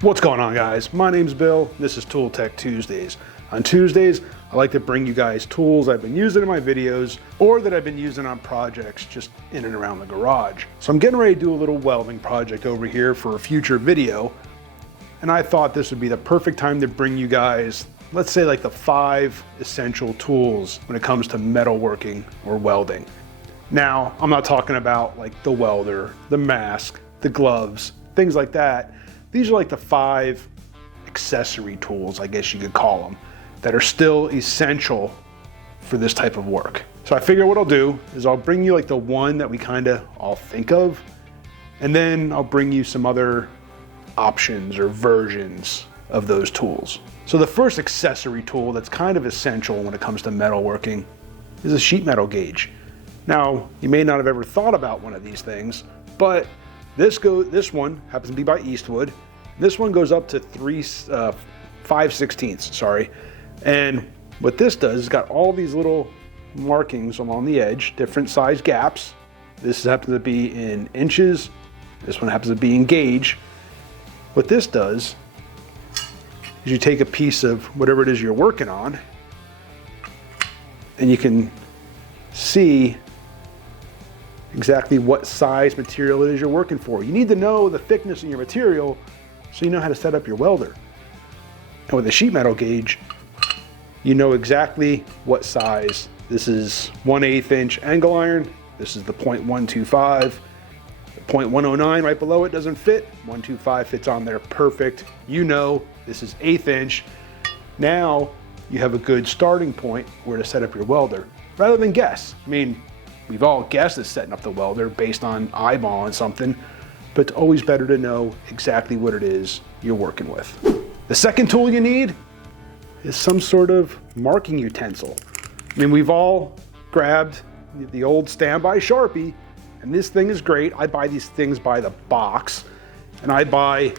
What's going on, guys? My name's Bill. This is Tool Tech Tuesdays. On Tuesdays, I like to bring you guys tools I've been using in my videos or that I've been using on projects just in and around the garage. So I'm getting ready to do a little welding project over here for a future video, and I thought this would be the perfect time to bring you guys, let's say, like the 5 essential tools when it comes to metalworking or welding. Now, I'm not talking about like the welder, the mask, the gloves, things like that. These are like the 5 accessory tools, I guess you could call them, that are still essential for this type of work. So I figure what I'll do is I'll bring you like the one that we kind of all think of, and then I'll bring you some other options or versions of those tools. So the first accessory tool that's kind of essential when it comes to metalworking is a sheet metal gauge. Now, you may not have ever thought about one of these things, but this one happens to be by Eastwood. This one goes up to 5/16, sorry. And what this does is got all these little markings along the edge, different size gaps. This happens to be in inches. This one happens to be in gauge. What this does is you take a piece of whatever it is you're working on, and you can see exactly what size material it is you're working for. You need to know the thickness of your material so you know how to set up your welder. And with a sheet metal gauge, you know exactly what size. This is 1/8 inch angle iron. This is the 0.125. The 0.109 right below it doesn't fit. 125 fits on there perfect. You know this is 1/8 inch. Now you have a good starting point where to set up your welder, rather than guess. I mean, we've all guessed at setting up the welder based on eyeballing something, but it's always better to know exactly what it is you're working with. The second tool you need is some sort of marking utensil. I mean, we've all grabbed the old standby Sharpie, and this thing is great. I buy these things by the box, and I buy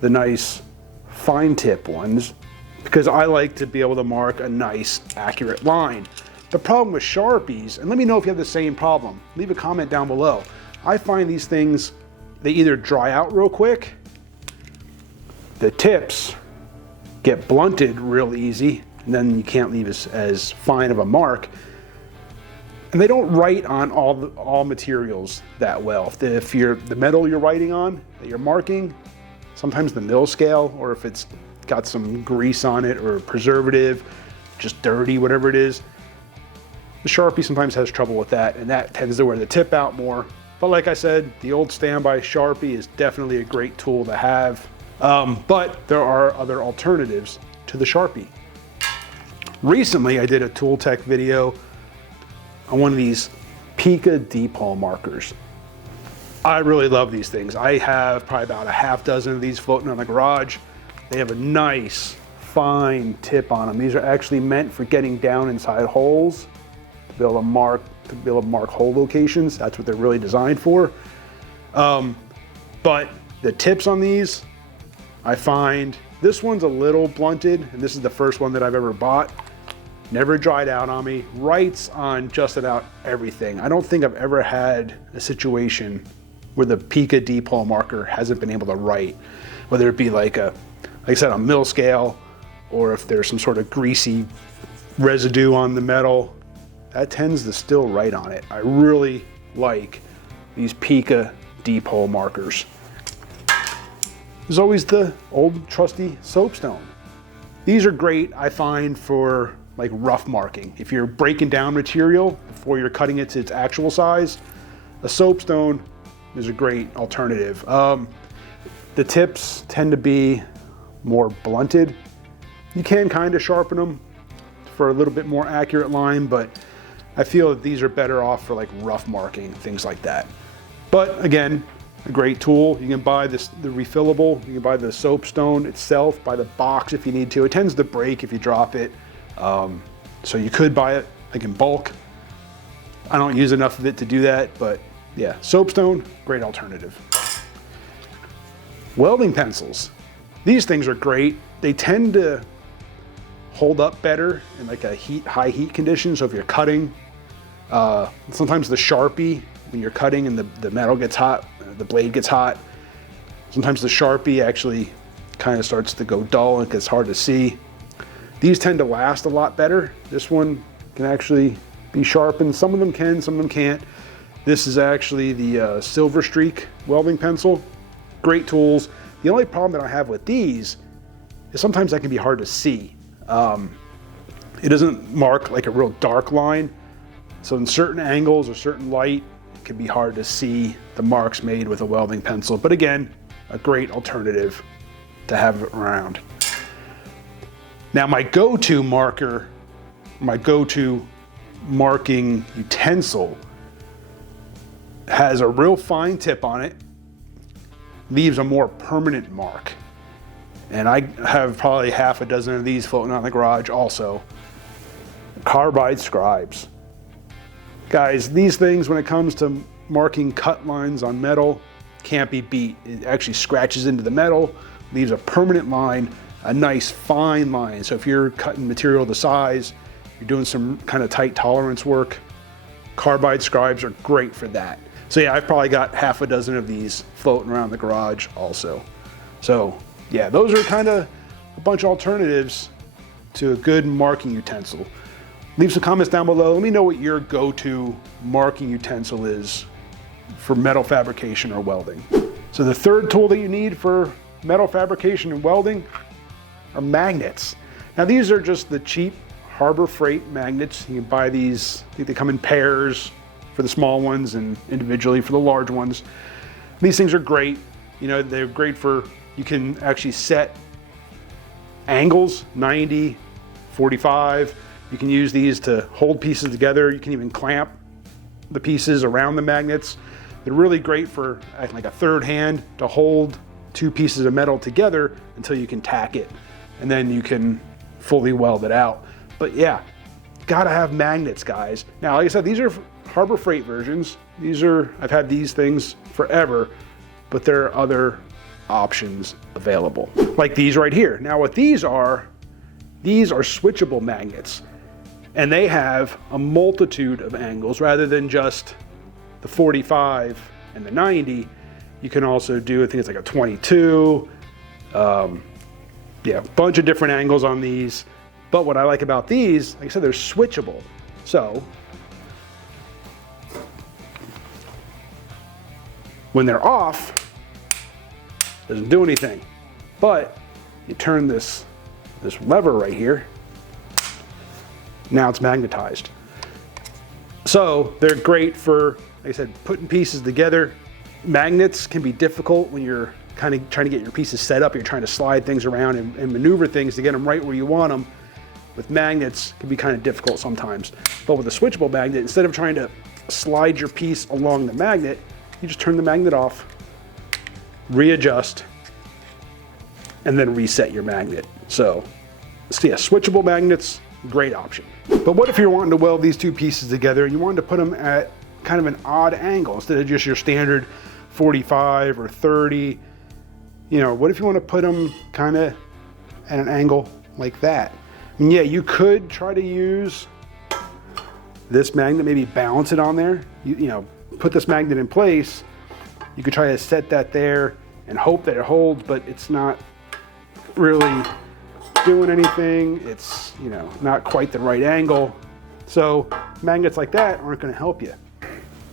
the nice fine tip ones because I like to be able to mark a nice, accurate line. The problem with Sharpies, and let me know if you have the same problem, leave a comment down below. I find these things, they either dry out real quick, the tips get blunted real easy, and then you can't leave as fine of a mark, and they don't write on all materials that well. If the metal you're writing on, that you're marking, sometimes the mill scale, or if it's got some grease on it or preservative, just dirty, whatever it is, the Sharpie sometimes has trouble with that, and that tends to wear the tip out more. But like I said, the old standby Sharpie is definitely a great tool to have. But there are other alternatives to the Sharpie. Recently, I did a Tool Tech video on one of these Pica depot markers. I really love these things. I have probably about a half dozen of these floating on the garage. They have a nice, fine tip on them. These are actually meant for getting down inside holes, to be able to mark hole locations. That's what they're really designed for. But the tips on these, I find this one's a little blunted, and this is the first one that I've ever bought. Never dried out on me. Writes on just about everything. I don't think I've ever had a situation where the Pica depot marker hasn't been able to write, whether it be like I said, a mill scale, or if there's some sort of greasy residue on the metal, that tends to still write on it. I really like these Pica depot markers. There's always the old trusty soapstone. These are great, I find, for like rough marking. If you're breaking down material before you're cutting it to its actual size, a soapstone is a great alternative. The tips tend to be more blunted. You can kind of sharpen them for a little bit more accurate line, but I feel that these are better off for like rough marking, things like that. But again, a great tool. You can buy the refillable, you can buy the soapstone itself, buy the box if you need to. It tends to break if you drop it. So you could buy it like in bulk. I don't use enough of it to do that, but yeah, soapstone, great alternative. Welding pencils. These things are great. They tend to hold up better in like a high heat condition. So if you're cutting, sometimes the Sharpie, when you're cutting and the metal gets hot, the blade gets hot, Sometimes the Sharpie actually kind of starts to go dull and gets hard to see. These tend to last a lot better. This one can actually be sharpened. Some of them can, some of them can't. This is actually the Silver Streak welding pencil. Great tools. The only problem that I have with these is sometimes that can be hard to see. It doesn't mark like a real dark line. So in certain angles or certain light, it can be hard to see the marks made with a welding pencil. But again, a great alternative to have around. Now my go-to marker, my go-to marking utensil has a real fine tip on it, leaves a more permanent mark. And I have probably half a dozen of these floating out in the garage also. Carbide scribes. Guys, these things, when it comes to marking cut lines on metal, can't be beat. It actually scratches into the metal, leaves a permanent line, a nice fine line. So if you're cutting material the size, you're doing some kind of tight tolerance work, carbide scribes are great for that. So yeah, I've probably got half a dozen of these floating around the garage also. So yeah, those are kind of a bunch of alternatives to a good marking utensil. Leave some comments down below. Let me know what your go-to marking utensil is for metal fabrication or welding. So the third tool that you need for metal fabrication and welding are magnets. Now these are just the cheap Harbor Freight magnets. You can buy these, I think they come in pairs for the small ones and individually for the large ones. These things are great. You know, they're great for, you can actually set angles, 90, 45. You can use these to hold pieces together. You can even clamp the pieces around the magnets. They're really great for acting like a third hand to hold two pieces of metal together until you can tack it. And then you can fully weld it out. But yeah, gotta have magnets, guys. Now, like I said, these are Harbor Freight versions. I've had these things forever, but there are other options available. Like these right here. Now what these are switchable magnets. And they have a multitude of angles rather than just the 45 and the 90. You can also do, I think it's like a 22. Yeah, a bunch of different angles on these. But what I like about these, like I said, they're switchable. So when they're off, doesn't do anything. But you turn this lever right here, now it's magnetized. So they're great for, like I said, putting pieces together. Magnets can be difficult when you're kind of trying to get your pieces set up. You're trying to slide things around and maneuver things to get them right where you want them. With magnets, it can be kind of difficult sometimes. But with a switchable magnet, instead of trying to slide your piece along the magnet, you just turn the magnet off, readjust, and then reset your magnet. So yeah, switchable magnets, great option. But what if you're wanting to weld these two pieces together and you wanted to put them at kind of an odd angle instead of just your standard 45 or 30? You know, what if you want to put them kind of at an angle like that? I mean, yeah, you could try to use this magnet, maybe balance it on there. You know, put this magnet in place. You could try to set that there and hope that it holds, but it's not really doing anything. It's, you know, not quite the right angle. So magnets like that aren't going to help you.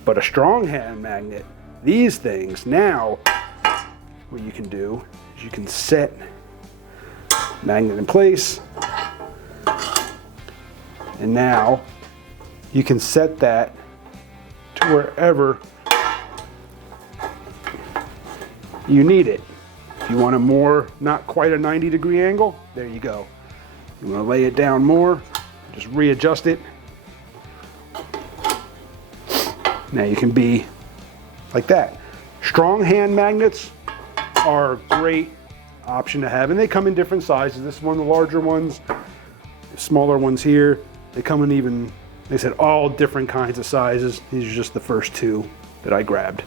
But a strong hand magnet, these things, now what you can do is you can set magnet in place, and now you can set that to wherever you need it. If you want a more, not quite a 90-degree angle, there you go. You want to lay it down more, just readjust it. Now you can be like that. Strong hand magnets are a great option to have, and they come in different sizes. This is one of the larger ones, the smaller ones here. They come in even, they said, all different kinds of sizes. These are just the first two that I grabbed.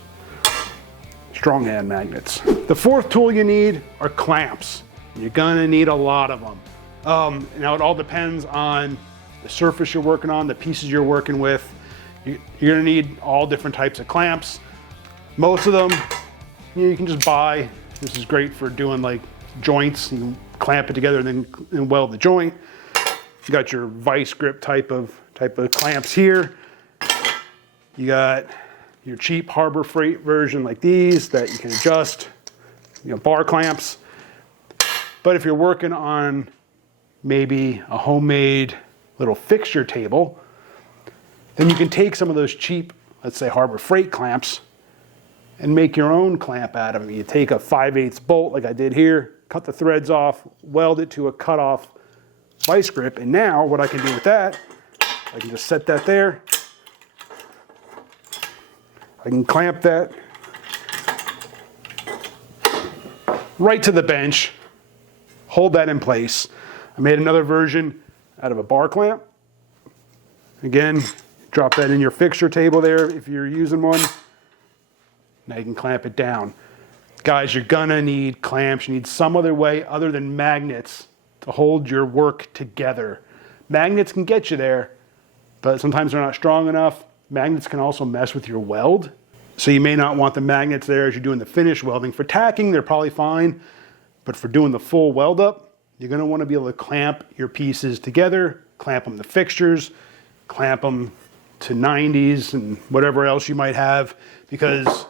Strong hand magnets. The fourth tool you need are clamps. You're gonna need a lot of them. Now it all depends on the surface you're working on, the pieces you're working with. You're gonna need all different types of clamps. Most of them, you can just buy This is great for doing like joints. You can clamp it together and then weld the joint. You got your vice grip type of clamps here. You got your cheap Harbor Freight version like these that you can adjust, bar clamps. But if you're working on maybe a homemade little fixture table, then you can take some of those cheap, let's say Harbor Freight clamps, and make your own clamp out of them. You take a 5/8 bolt like I did here, cut the threads off, weld it to a cut-off vice grip, and now what I can do with that, I can just set that there. I can clamp that right to the bench, hold that in place. I made another version out of a bar clamp. Again, drop that in your fixture table there if you're using one. Now you can clamp it down. Guys, you're gonna need clamps. You need some other way other than magnets to hold your work together. Magnets can get you there, but sometimes they're not strong enough. Magnets can also mess with your weld. So you may not want the magnets there as you're doing the finish welding. For tacking, they're probably fine, but for doing the full weld up, you're gonna wanna be able to clamp your pieces together, clamp them to fixtures, clamp them to 90s and whatever else you might have, because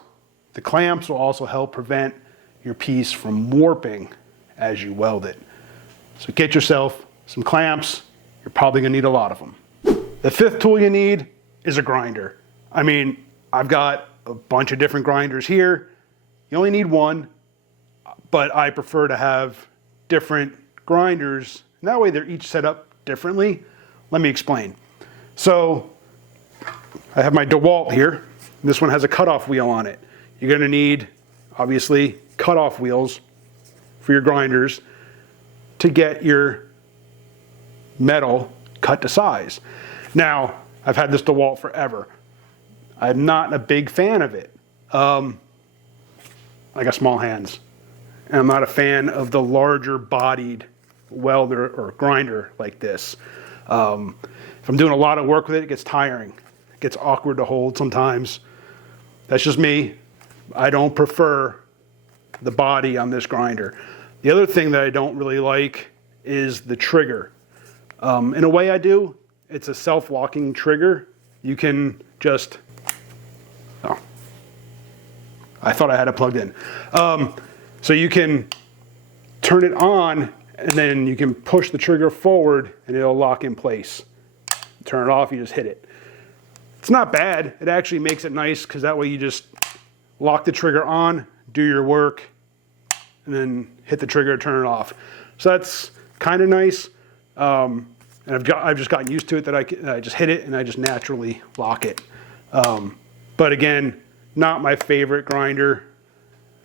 the clamps will also help prevent your piece from warping as you weld it. So get yourself some clamps. You're probably gonna need a lot of them. The fifth tool you need is a grinder. I mean, I've got a bunch of different grinders here. You only need one, but I prefer to have different grinders, and that way they're each set up differently. Let me explain. So I have my DeWalt here. This one has a cutoff wheel on it. You're gonna need, obviously, cutoff wheels for your grinders to get your metal cut to size. Now, I've had this DeWalt forever. I'm not a big fan of it. I got small hands. And I'm not a fan of the larger bodied welder or grinder like this. If I'm doing a lot of work with it, it gets tiring. It gets awkward to hold sometimes. That's just me. I don't prefer the body on this grinder. The other thing that I don't really like is the trigger. In a way I do. It's a self-locking trigger. You can just, oh, I thought I had it plugged in. So you can turn it on and then you can push the trigger forward and it'll lock in place. Turn it off, you just hit it. It's not bad. It actually makes it nice because that way you just lock the trigger on, do your work, and then hit the trigger, turn it off. So that's kind of nice. And I've just gotten used to it that I just hit it and I just naturally lock it. But again, not my favorite grinder,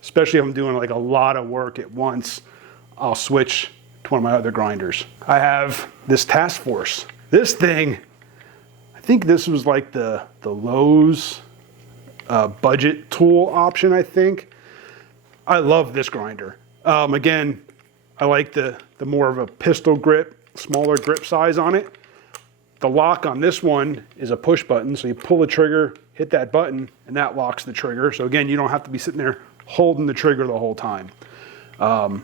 especially if I'm doing like a lot of work at once. I'll switch to one of my other grinders. I have this Task Force. This thing, I think this was like the Lowe's budget tool option, I think. I love this grinder. Again, I like the more of a pistol grip, smaller grip size on it. The lock on this one is a push button, so you pull the trigger, hit that button, and that locks the trigger. So again, you don't have to be sitting there holding the trigger the whole time. And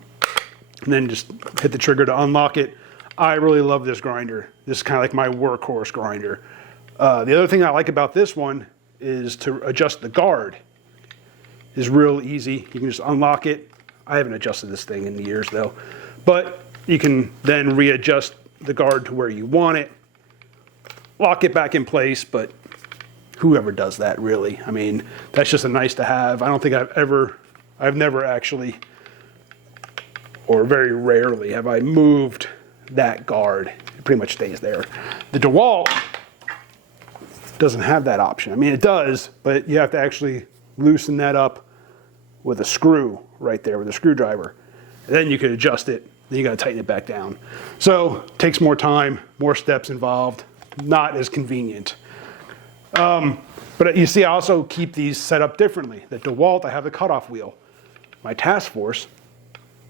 then just hit the trigger to unlock it. I really love this grinder. This is kind of like my workhorse grinder. The other thing I like about this one is to adjust the guard. It's real easy. You can just unlock it. I haven't adjusted this thing in years though. But you can then readjust the guard to where you want it. Lock it back in place, but whoever does that really? I mean, that's just a nice to have. I don't think I've never actually, or very rarely, have I moved that guard. It pretty much stays there. The DeWalt doesn't have that option. I mean, it does, but you have to actually loosen that up with a screw right there, with a screwdriver. And then you can adjust it, then you gotta tighten it back down. So, takes more time, more steps involved, not as convenient. But you see, I also keep these set up differently. The DeWalt, I have the cutoff wheel. My Task Force,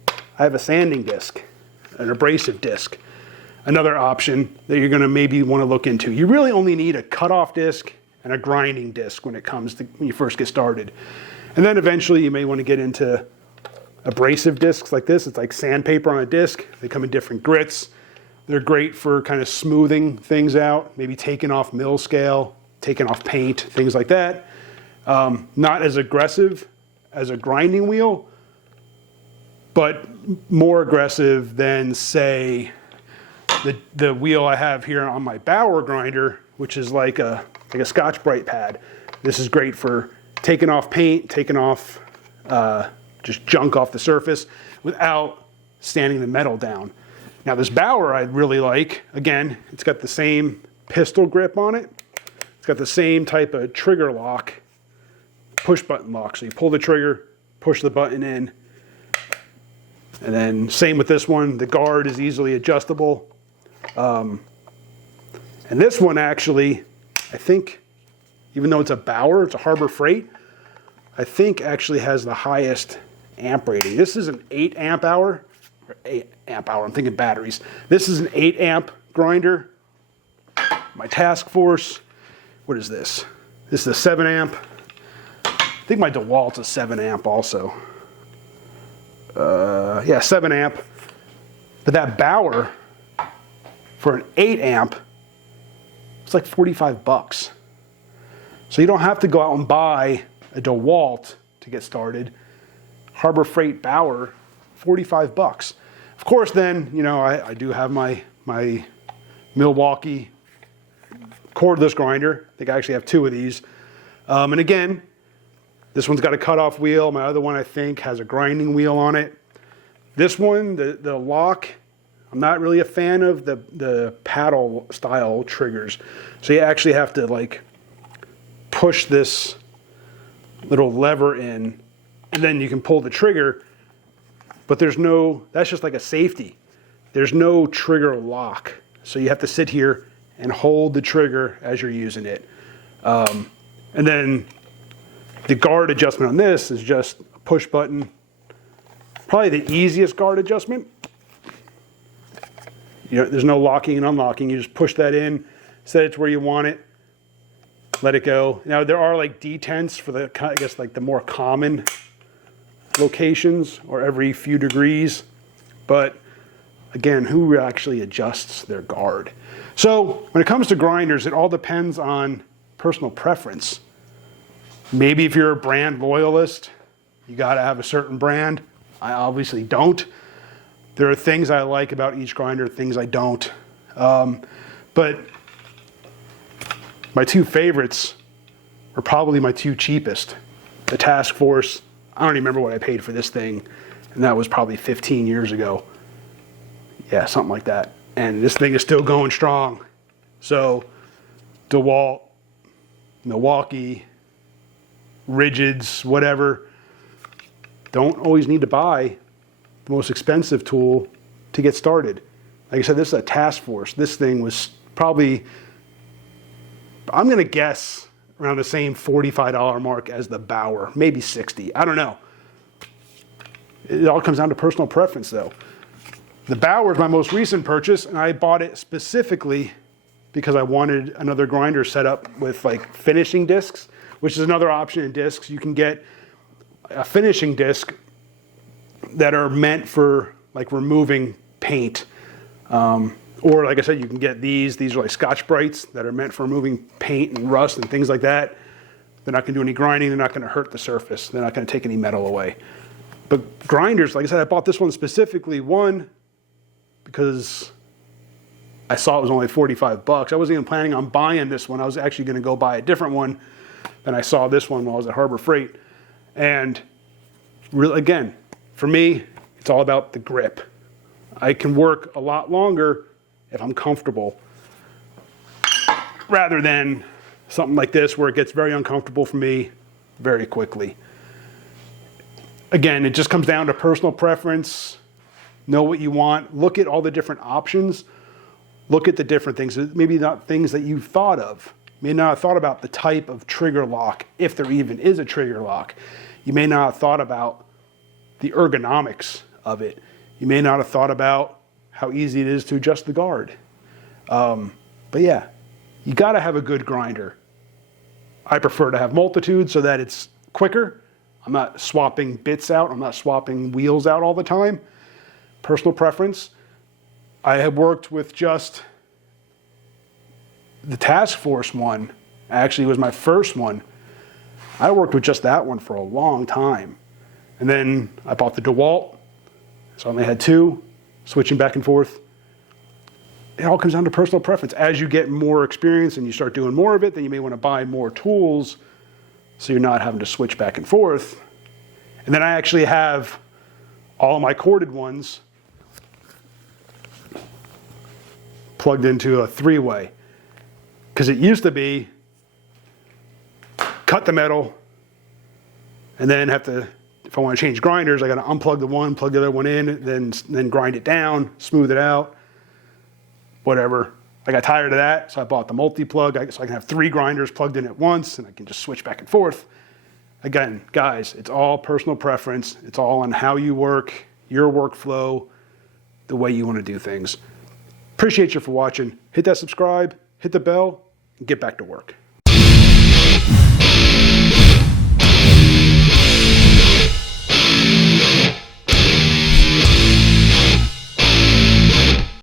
I have a sanding disc, an abrasive disc. Another option that you're gonna maybe wanna look into. You really only need a cutoff disc and a grinding disc when you first get started. And then eventually you may wanna get into abrasive discs like this. It's like sandpaper on a disc. They come in different grits. They're great for kind of smoothing things out, maybe taking off mill scale, taking off paint, things like that. Not as aggressive as a grinding wheel, but more aggressive than, say, the wheel I have here on my Bauer grinder, which is like a Scotch-Brite pad. This is great for taking off paint, taking off just junk off the surface without sanding the metal down. Now this Bauer I really like. Again, it's got the same pistol grip on it. It's got the same type of trigger lock, push button lock. So you pull the trigger, push the button in, and then same with this one. The guard is easily adjustable. And this one actually, I think, even though it's a Bauer, it's a Harbor Freight, I think actually has the highest amp rating. This is an 8 amp hour, or 8 amp hour, I'm thinking batteries. This is an 8 amp grinder. My Task Force, what is this? This is a 7 amp. I think my DeWalt's a 7 amp also. Yeah, 7 amp. But that Bauer, for an 8 amp, it's like 45 bucks. So you don't have to go out and buy a DeWalt to get started. Harbor Freight Bauer, 45 bucks. Of course then, you know, I do have my Milwaukee cordless grinder. I think I actually have 2 of these. And again, this one's got a cutoff wheel. My other one, I think, has a grinding wheel on it. This one, the lock, I'm not really a fan of the paddle style triggers. So you actually have to like push this little lever in and then you can pull the trigger, but that's just like a safety. There's no trigger lock. So you have to sit here and hold the trigger as you're using it. And then the guard adjustment on this is just a push button. Probably the easiest guard adjustment. You know, there's no locking and unlocking. You just push that in, set it to where you want it, let it go. Now there are like detents for the, I guess, like the more common locations or every few degrees. But again, who actually adjusts their guard? So when it comes to grinders, it all depends on personal preference. Maybe if you're a brand loyalist, you got to have a certain brand. I obviously don't. There are things I like about each grinder, things I don't. But my 2 favorites are probably my 2 cheapest. The Task Force, I don't even remember what I paid for this thing, and that was probably 15 years ago. Yeah, something like that. And this thing is still going strong. So DeWalt, Milwaukee, Rigids, whatever, don't always need to buy the most expensive tool to get started. Like I said, this is a Task Force. This thing was probably, I'm going to guess, around the same $45 mark as the Bauer, maybe 60. I don't know. It all comes down to personal preference though. The Bauer is my most recent purchase, and I bought it specifically because I wanted another grinder set up with like finishing discs, which is another option in discs. You can get a finishing disc that are meant for like removing paint. Or like I said, you can get these are like Scotch-Brites that are meant for removing paint and rust and things like that. They're not gonna do any grinding, they're not gonna hurt the surface, they're not gonna take any metal away. But grinders, like I said, I bought this one specifically, one, because I saw it was only 45 bucks. I wasn't even planning on buying this one. I was actually gonna go buy a different one. Then I saw this one while I was at Harbor Freight. And really, again, for me, it's all about the grip. I can work a lot longer if I'm comfortable, rather than something like this where it gets very uncomfortable for me very quickly. Again, it just comes down to personal preference. Know what you want. Look at all the different options. Look at the different things. Maybe not things that you've thought of. You may not have thought about the type of trigger lock, if there even is a trigger lock. You may not have thought about the ergonomics of it. You may not have thought about how easy it is to adjust the guard. But yeah, you gotta have a good grinder. I prefer to have multitude so that it's quicker. I'm not swapping bits out. I'm not swapping wheels out all the time. Personal preference. I have worked with just the task force one. Actually, it was my first one. I worked with just that one for a long time. And then I bought the DeWalt. So I only had two, switching back and forth. It all comes down to personal preference. As you get more experience and you start doing more of it, then you may want to buy more tools so you're not having to switch back and forth. And then I actually have all my corded ones plugged into a three-way. Because it used to be cut the metal and then have to, if I want to change grinders, I got to unplug the one, plug the other one in, then grind it down, smooth it out, whatever. I got tired of that, so I bought the multi-plug, so I can have 3 grinders plugged in at once, and I can just switch back and forth. Again, guys, it's all personal preference. It's all on how you work, your workflow, the way you want to do things. Appreciate you for watching. Hit that subscribe, hit the bell, and get back to work.